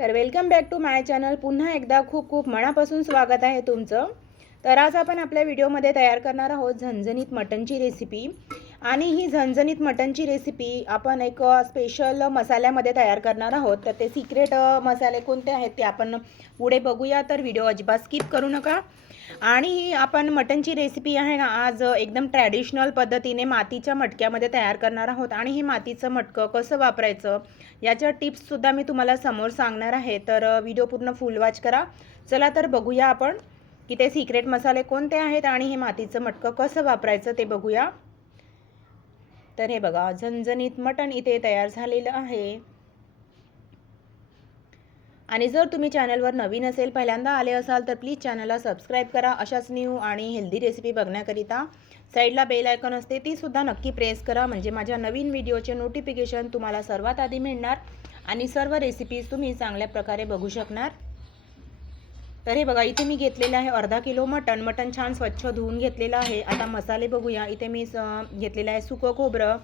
तर welcome back to my channel. पुन्हा एकदा खूप खूप मनापासून स्वागत आहे तुमचं. तर आज आपण आपल्या व्हिडिओमध्ये तयार करणार आहोत झणझणीत मटनची रेसिपी आणि ही झणझणीत मटनची रेसिपी आपण एक स्पेशल मसाल्यामध्ये तयार करणार आहोत. तर ते सिक्रेट मसाले कोणते आहेत ते आपण पुढे बघूया. तर व्हिडिओ अजिबात स्किप करू नका. आणि ही आपण मटनची रेसिपी आहे ना आज एकदम ट्रॅडिशनल पद्धतीने मातीच्या मटक्यामध्ये तयार करणार आहोत. आणि हे मातीचं मटकं कसं वापरायचं याच्या टिप्ससुद्धा मी तुम्हाला समोर सांगणार आहे. तर व्हिडिओ पूर्ण फुल वॉच करा. चला तर बघूया आपण की ते सिक्रेट मसाले कोणते आहेत आणि हे मातीचं मटकं कसं वापरायचं ते बघूया. तर हे बघा झणझणीत मटण इथे तयार झालेलं आहे. आणि जर तुम्ही चॅनलवर नवीन असेल पहिल्यांदा आले असाल तर प्लीज चॅनलला सबस्क्राईब करा. अशाच न्यू आणि हेल्दी रेसिपी बघण्याकरिता साईडला बेल आयकॉन असते तीसुद्धा नक्की प्रेस करा. म्हणजे माझ्या नवीन व्हिडिओचे नोटिफिकेशन तुम्हाला सर्वात आधी मिळणार आणि सर्व रेसिपीज तुम्ही चांगल्या प्रकारे बघू शकणार. तर हे बघा इथे मी घेतलेलं आहे अर्धा किलो मटण. मटण छान स्वच्छ धुवून घेतलेलं आहे. आता मसाले बघूया. इथे मी घेतलेलं आहे सुकं खोबरं.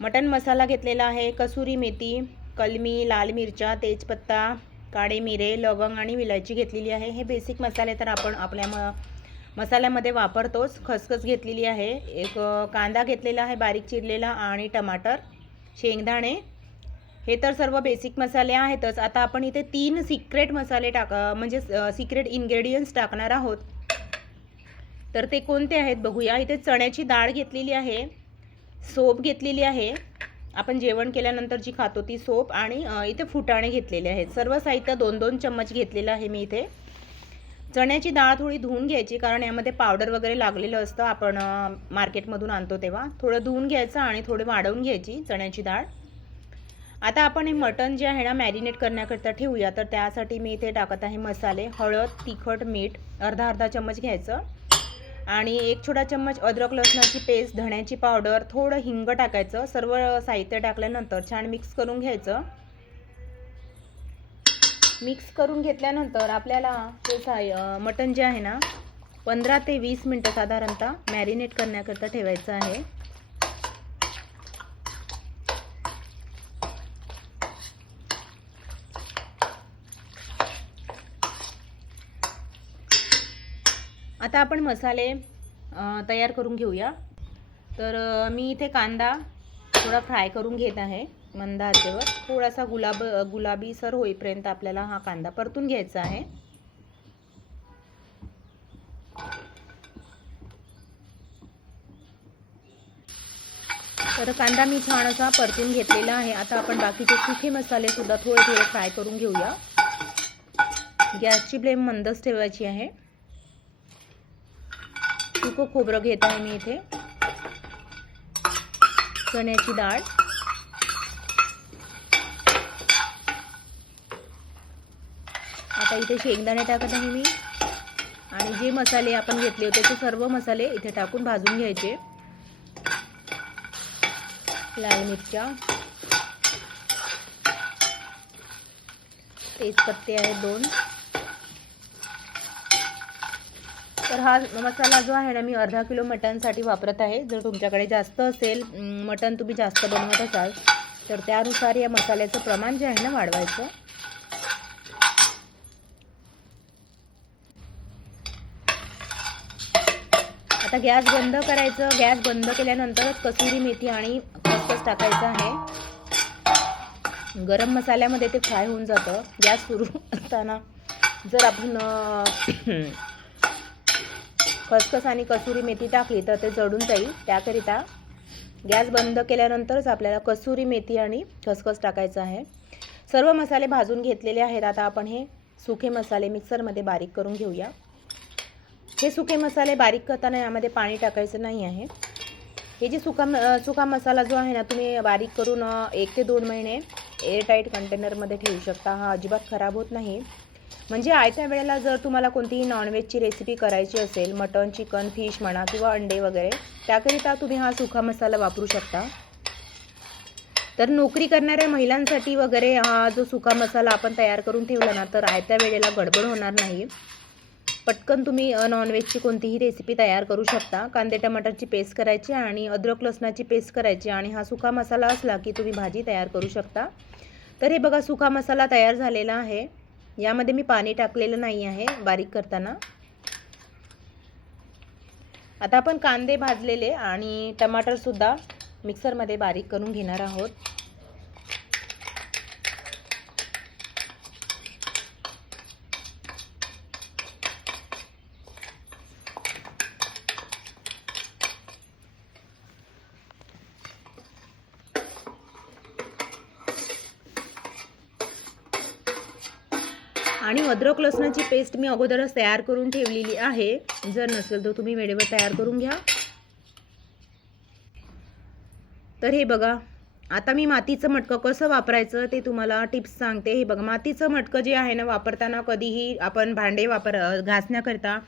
मटण मसाला घेतलेला आहे कसुरी मेथी कलमी लाल मिरच्या तेजपत्ता काळे मिरे लवंग आणि विलायची घेतलेली आहे. हे बेसिक मसाले तर आपण आपल्या म मसाल्यामध्ये वापरतोच. खसखस घेतलेली आहे. एक कांदा घेतलेला आहे बारीक चिरलेला आणि टमाटर शेंगदाणे. हे तर सर्व बेसिक मसाले आहेतच. आता आपण इथे तीन सिक्रेट मसाले टाक म्हणजे सिक्रेट इन्ग्रेडियंट्स टाकणार आहोत. तर ते कोणते आहेत बघूया. इथे चण्याची डाळ घेतलेली आहे. सोप घेतलेली आहे. आपण जेवण केल्यानंतर जी खातो ती सोप आणि इथे फुटाणे घेतलेले आहेत. सर्व साहित्य दोन दोन चम्मच घेतलेलं आहे मी इथे. चण्याची डाळ थोडी धुवून घ्यायची कारण यामध्ये पावडर वगैरे लागलेलं असतं आपण मार्केटमधून आणतो तेव्हा. थोडं धुवून घ्यायचं आणि थोडी वाढवून घ्यायची चण्याची डाळ. आता आपण हे मटण जे आहे ना मॅरिनेट करण्याकरता ठेवूया. तर त्यासाठी मी इथे टाकत आहे मसाले हळद तिखट मीठ अर्धा अर्धा चम्मच घ्यायचं. आणि एक छोटा चम्मच अद्रक लसणाची पेस्ट धण्याची पावडर थोडं हिंग टाकायचं सर्व साहित्य टाकल्यानंतर छान मिक्स करून घ्यायचं. मिक्स करून घेतल्यानंतर आपल्याला ते साय मटण जे आहे ना पंधरा ते वीस मिनटं साधारणतः मॅरिनेट करण्याकरता ठेवायचं आहे. आता आपण मसाले तयार करून घेऊया. तर मी इथे कांदा थोडा फ्राय करून घेत आहे मंद आचेवर. थोडासा गुलाब गुलाबी सर होईपर्यंत आपल्याला हा कांदा परतून घ्यायचा आहे. तर कांदा मी छान असा परतून घेतलेला आहे. आता आपण बाकीचे सुखे मसाले सुद्धा थोडे थोडे फ्राय करून घेऊया. गॅसची फ्लेम मंदच ठेवायची आहे. सुकं खोबरं घेत आहे मी इथे. चण्याची डाळ. आता इथे शेंगदाणे टाकत आहे मी. आणि जे मसाले आपण घेतले होते ते सर्व मसाले इथे टाकून भाजून घ्यायचे. लाल मिरच्या. तेजपत्ते आहेत दोन. तर हा मसाला जो आहे ना मी अर्धा किलो मटनसाठी वापरत आहे. जर तुमच्याकडे जास्त असेल मटन तुम्ही जास्त बनवत असाल तर त्यानुसार या मसाल्याचं प्रमाण जे आहे ना वाढवायचं. आता गॅस बंद करायचं. गॅस बंद केल्यानंतरच कसुरी मेथी आणि खसखस टाकायचं आहे. गरम मसाल्यामध्ये ते फ्राय होऊन जातं. गॅस सुरू असताना जर आपण खसखस आणि कसुरी मेथी टाकली तर ते जळून जाईल. त्याकरिता गॅस बंद केल्यानंतरच आपल्याला कसुरी मेथी आणि खसखस टाकायचं आहे. सर्व मसाले भाजून घेतलेले आहेत. आता आपण हे सुखे मसाले मिक्सरमध्ये बारीक करून घेऊया. हे सुके मसाले बारीक करताना यामध्ये पाणी टाकायचं नाही आहे. हे जे सुका सुका मसाला जो आहे ना तुम्ही बारीक करून एक ते दोन महिने एअरटाईट कंटेनरमध्ये ठेवू शकता. हा अजिबात खराब होत नाही. म्हणजे आयत्या वेळेला जर तुम्हाला कोणतीही नॉनव्हेजची रेसिपी करायची असेल मटन चिकन फिश म्हणा किंवा अंडे वगैरे त्याकरिता तुम्ही हा सुका मसाला वापरू शकता. तर नोकरी करणाऱ्या महिलांसाठी वगैरे हा जो सुका मसाला आपण तयार करून ठेवला ना तर आयत्या वेळेला गडबड होणार नाही. पटकन तुम्ही नॉनव्हेजची कोणतीही रेसिपी तयार करू शकता. कांदे टमाटरची पेस्ट करायची आणि अद्रक लसणाची पेस्ट करायची आणि हा सुका मसाला असला की तुम्ही भाजी तयार करू शकता. तर हे बघा सुका मसाला तयार झालेला आहे. यामध्ये मी पाणी टाकलेलं नाही आहे बारीक करताना. आता आपण कांदे भाजलेले आणि टमाटरसुद्धा मिक्सरमध्ये बारीक करून घेणार आहोत. आणि अद्रक लसणाची पेस्ट मी अगोदरच तयार करून ठेवलेली आहे. जर नसेल तर तुम्ही वेळेवर तयार करून घ्या. तर हे बघा आता मी मातीचं मटकं कसं वापरायचं ते तुम्हाला टिप्स सांगते. हे बघा मातीचं मटकं जे आहे ना वापरताना कधीही आपण भांडे वापर घासण्याकरता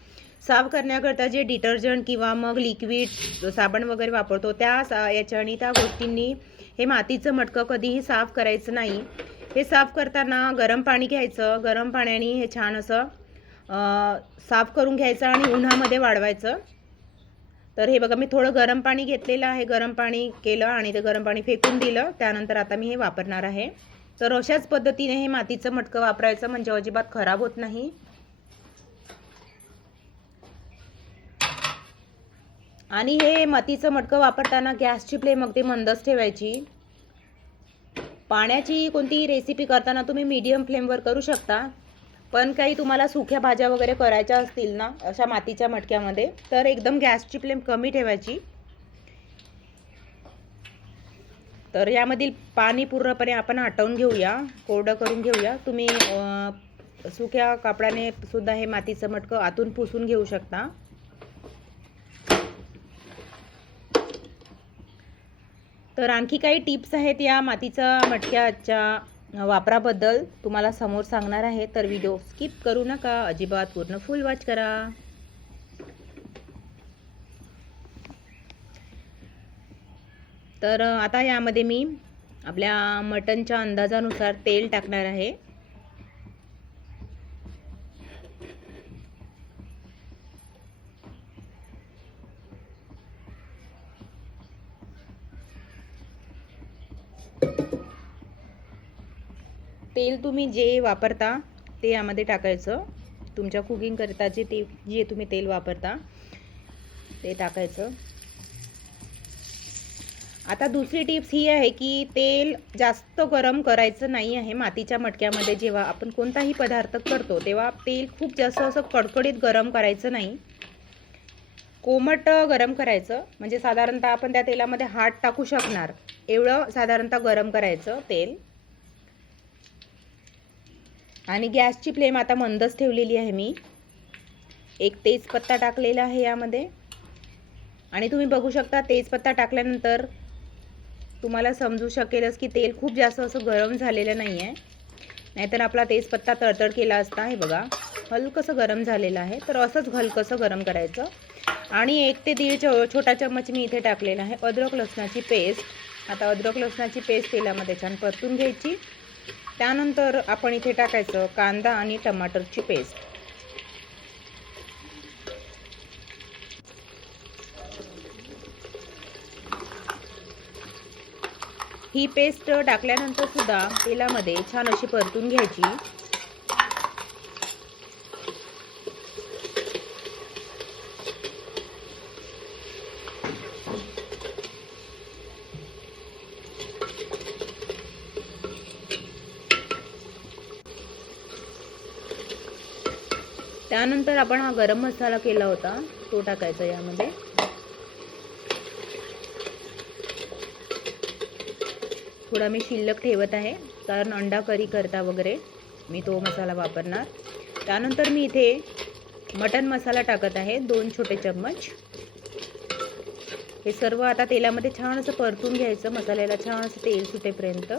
साफ करण्याकरता जे डिटर्जंट किंवा मग लिक्विड साबण वगैरे वापरतो त्या सा याच्याने त्या गोष्टींनी हे मातीचं मटकं कधीही साफ करायचं नाही. हे साफ करताना गरम पाणी घ्यायचं गरम पाण्याने हे छान असं साफ करून घ्यायचं आणि उन्हामध्ये वाढवायचं. तर हे बघा मी थोडं गरम पाणी घेतलेलं आहे. गरम पाणी केलं आणि ते गरम पाणी फेकून दिलं. त्यानंतर आता मी हे वापरणार आहे. तर अशाच पद्धतीने हे मातीचं मटकं वापरायचं म्हणजे अजिबात खराब होत नाही. आणि हे मातीचं मटकं वापरताना गॅसची फ्लेम अगदी मंदच ठेवायची. पाण्याची कोणतीही रेसिपी करताना तुम्ही मीडियम फ्लेमवर करू शकता. पण काही तुम्हाला सुक्या भाज्या वगैरे करायच्या असतील ना अशा मातीच्या मटक्यामध्ये तर एकदम गॅसची फ्लेम कमी ठेवायची. तर यामधील पाणी पूर्णपणे आपण आटवून घेऊया कोरडं करून घेऊया. तुम्ही सुक्या कापडाने सुद्धा हे मातीचं मटकं आतून पुसून घेऊ शकता. तर आणखी काही टिप्स आहेत या मातीच्या मटक्याच्या वापराबद्दल तुम्हाला समोर सांगणार आहे. तर व्हिडिओ स्किप करू नका. अजिबात पूर्ण फुल वॉच करा. तर आता यामध्ये मी आपल्या मटनच्या अंदाजानुसार तेल टाकणार आहे. तेल तुम्ही जे वापरता ते यामध्ये टाकायचं. तुमच्या कुकिंगकरिता जे ते जे तुम्ही तेल वापरता ते टाकायचं. आता दुसरी टिप्स ही आहे की तेल जास्त गरम करायचं नाही आहे. मातीच्या मटक्यामध्ये जेव्हा आपण कोणताही पदार्थ करतो तेव्हा तेल खूप जास्त असं कडकडीत गरम करायचं नाही. कोमट गरम करायचं. म्हणजे साधारणतः आपण त्या तेलामध्ये हात टाकू शकणार. एवढं साधारणतः गरम करायचं तेल. आणि गॅसची फ्लेम आता मंदच ठेवलेली आहे मी. एक तेजपत्ता टाकलेला आहे यामध्ये. आणि तुम्ही बघू शकता तेजपत्ता टाकल्यानंतर तुम्हाला समजू शकेलच की तेल खूप जास्त असं गरम झालेलं नाही आहे नाहीतर आपला तेजपत्ता तडतड केला असता हे बघा. हलकंसं गरम झालेलं आहे. तर असंच हलकंसं गरम करायचं. आणि एक ते दीड छोटा चम्मच मी इथे टाकलेला आहे. अद्रक लसणाची पेस्ट. आता अद्रक लसणाची पेस्ट तेलामध्ये छान परतून घ्यायची. त्यानंतर आपण इथे टाकायचं कांदा आणि टमाटरची पेस्ट. ही पेस्ट टाकल्यानंतर सुद्धा तेलामध्ये छान अशी परतून घ्यायची. त्यानंतर आपण हा गरम मसाला केला होता. तो टाकायचा यामध्ये. थोडा मी शिल्लक ठेवत आहे. कारण अंडा करी करता वगैरे मी तो मसाला वापरणार. त्यानंतर मी इथे मटन मसाला टाकत आहे. दोन छोटे चम्मच. हे सर्व आता तेलामध्ये छान असं परतून घ्यायचं. मसाल्याला छान असं तेल सुटेपर्यंत.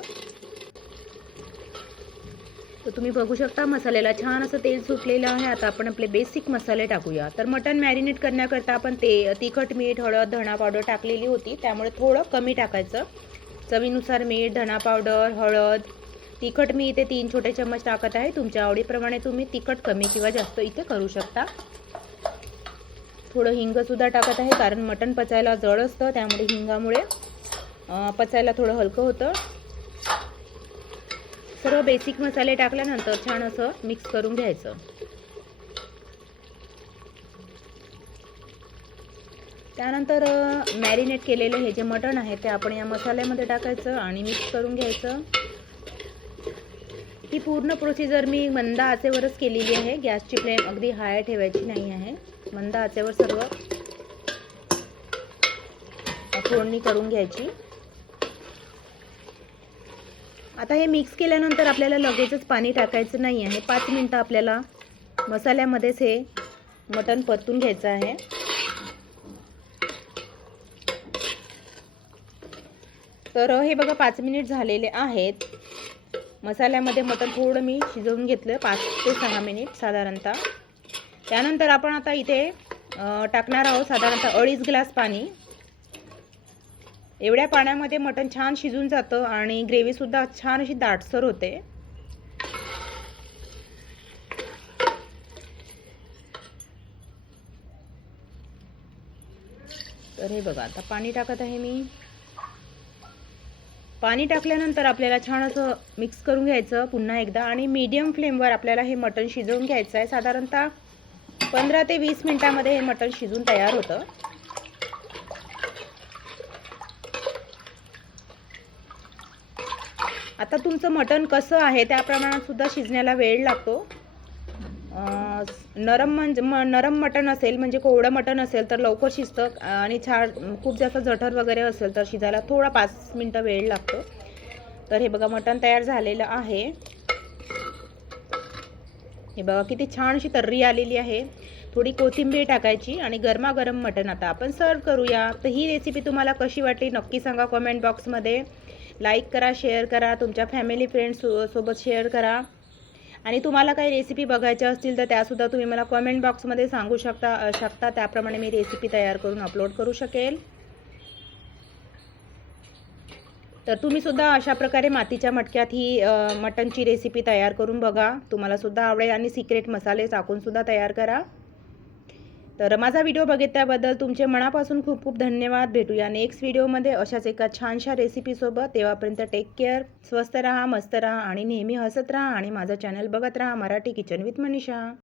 तर तुम्ही बघू शकता मसाल्याला छान असं तेल सुटलेलं आहे. आता आपण आपले बेसिक मसाले टाकूया. तर मटन मॅरिनेट करण्याकरता आपण ते तिखट मीठ हळद धणा पावडर टाकलेली होती. त्यामुळे थोडं कमी टाकायचं. चवीनुसार मीठ धणा पावडर हळद तिखट मी इथे तीन छोटे चम्मच टाकत आहे. तुमच्या आवडीप्रमाणे तुम्ही तिखट कमी किंवा जास्त इथे करू शकता. थोडं हिंगसुद्धा टाकत आहे कारण मटण पचायला जड असतं. त्यामुळे हिंगामुळे पचायला थोडं हलकं होतं. सर्व बेसिक मसाले टाकल्यानंतर छान असं मिक्स करून घ्यायचं. त्यानंतर मॅरिनेट केलेले हे जे मटण आहे ते आपण या मसाल्यामध्ये टाकायचं आणि मिक्स करून घ्यायचं. ही पूर्ण प्रोसिजर मी मंद आचेवरच केलेली आहे. गॅसची फ्लेम अगदी हाय ठेवायची नाही आहे. मंद आचेवर सर्व फोडणी करून घ्यायची. आता हे मिक्स केल्यानंतर आपल्याला लगेचच पाणी टाकायचं नाही आहे पाच मिनटं आपल्याला मसाल्यामध्येच हे मटण परतून घ्यायचं आहे. तर हे बघा पाच मिनिट झालेले आहेत. मसाल्यामध्ये मटण थोडं मी शिजवून घेतलं पाच ते सहा मिनिट साधारणतः. त्यानंतर आपण आता इथे टाकणार आहोत साधारणतः अडीच ग्लास पाणी. एवढ्या पाण्यामध्ये मटण छान शिजून जातं आणि ग्रेव्हीसुद्धा छान अशी दाटसर होते. तर हे बघा आता पाणी टाकत आहे मी. पाणी टाकल्यानंतर आपल्याला छान असं मिक्स करून घ्यायचं पुन्हा एकदा आणि मीडियम फ्लेमवर आपल्याला हे मटण शिजवून घ्यायचं आहे. साधारणतः पंधरा ते वीस मिनटामध्ये हे मटण शिजून तयार होतं. आता तुमचं मटण कसं आहे? त्या प्रमाणातसुद्धा शिजण्याला वेळ लागतो. नरम म्हणजे म नरम मटण असेल म्हणजे कोवडं मटण असेल तर लवकर शिजतं. आणि छान खूप जास्त जठर वगैरे असेल तर शिजायला थोडा पाच मिनटं वेळ लागतो. तर हे बघा मटण तयार झालेलं आहे. हे बघा किती छान अशी तर्री आलेली आहे. थोडी कोथिंबीर टाकायची आणि गरमागरम मटण आता आपण सर्व करूया. तर ही रेसिपी तुम्हाला कशी वाटली नक्की सांगा कॉमेंट बॉक्समध्ये लाईक करा शेअर करा तुमच्या फॅमिली फ्रेंड्स सोबत शेअर करा. आणि तुम्हाला काही रेसिपी बघायच्या असतील तर त्यासुद्धा तुम्ही मला कॉमेंट बॉक्समध्ये सांगू शकता शकता. त्याप्रमाणे मी रेसिपी तयार करून अपलोड करू शकेल. तर तुम्हीसुद्धा अशा प्रकारे मातीच्या मटक्यात ही मटनची रेसिपी तयार करून बघा. तुम्हालासुद्धा आवडेल. आणि सिक्रेट मसाले टाकूनसुद्धा तयार करा. तर माझा व्हिडिओ बघितल्याबद्दल तुमचे मनापासून खूप खूप धन्यवाद. भेटूया नेक्स्ट व्हिडिओमध्ये अशाच एका छानशा रेसिपीसोबत तेव्हापर्यंत टेक केअर स्वस्त राहा मस्त राहा आणि नेहमी हसत राहा आणि माझं चॅनल बघत राहा. Marathi kitchen with Manisha.